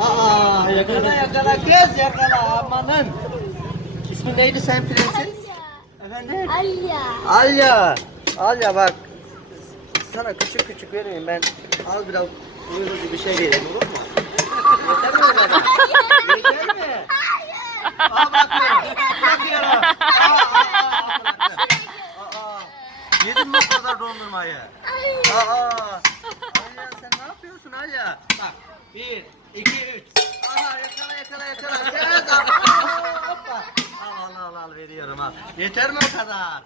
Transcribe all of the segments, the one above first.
Aa yakala yakala kız yakala amanın. İsmin neydi sen prenses? Efendim? Alya. Alya. Alya bak. Sana küçük küçük vereyim ben. Al biraz uyurucu bir şey vereyim olur mu? Yeter mi? Yeter mi? Aa bakıyorum. Bakıyorum. Aa, aa, aa, aa. Yedin mi o kadar dondurmayı? Aa. Alya? Bak. Bir, iki, üç. Aha yakala yakala yakala. Aa, hoppa. Al al al al veriyorum al. Yeter mi o kadar?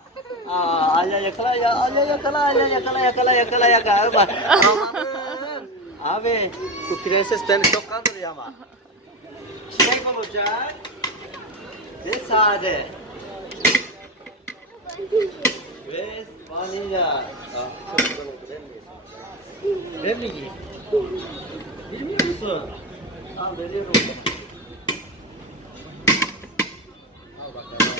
Aa Alya yakala ya Alya yakala Alya yakala yakala yakala yakala. Bak. Amanın. Abi bu prenses beni çok kandırıyor ama. Çilek olacak. Ve sade. Ve vanilya. Ah, çok güzel oldu. Ben mi yesem? Ben mi yiyeyim? Bilmiyor musun? Al veriyorum. Al bakalım.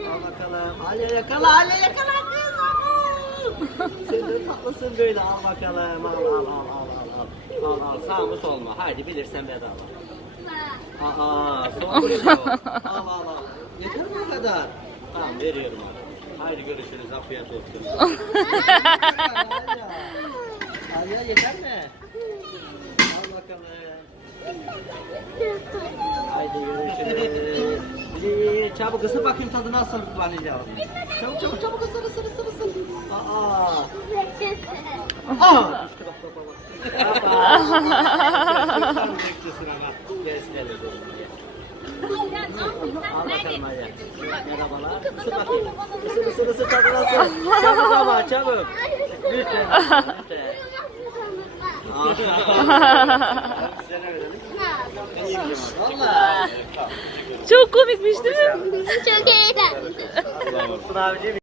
Al bakalım. Alya yakala, Alya yakala kız. Al. Sen de tatlısın böyle. Al bakalım. Al, al, al, al, al, al. Al, al. Sağ mı sol mu? Haydi bilirsen bedava. Aa, son veriyor. Al, al, al. Yeter mi o kadar? Tamam, veriyorum abi. Haydi görüşürüz. Afiyet olsun. Alya. Yeter mi? Al bakalım. Haydi görüşürüz. Bir çabuk ısır bakayım tadı nasıl vanilya. Çabuk çabuk çabuk ısır ısır ısır ısır. Aa. Aa. İşte bak bak bak. Baba. Al bakalım Alya. Merhabalar. Isır bakayım. Isır ısır ısır tadı nasıl? Çabuk ama çabuk. Lütfen. Lütfen. Sen öyle değil mi? Ben yiyeceğim abi. Valla. Çok komikmiş değil mi? Çok eğlendim. Olsun abicim.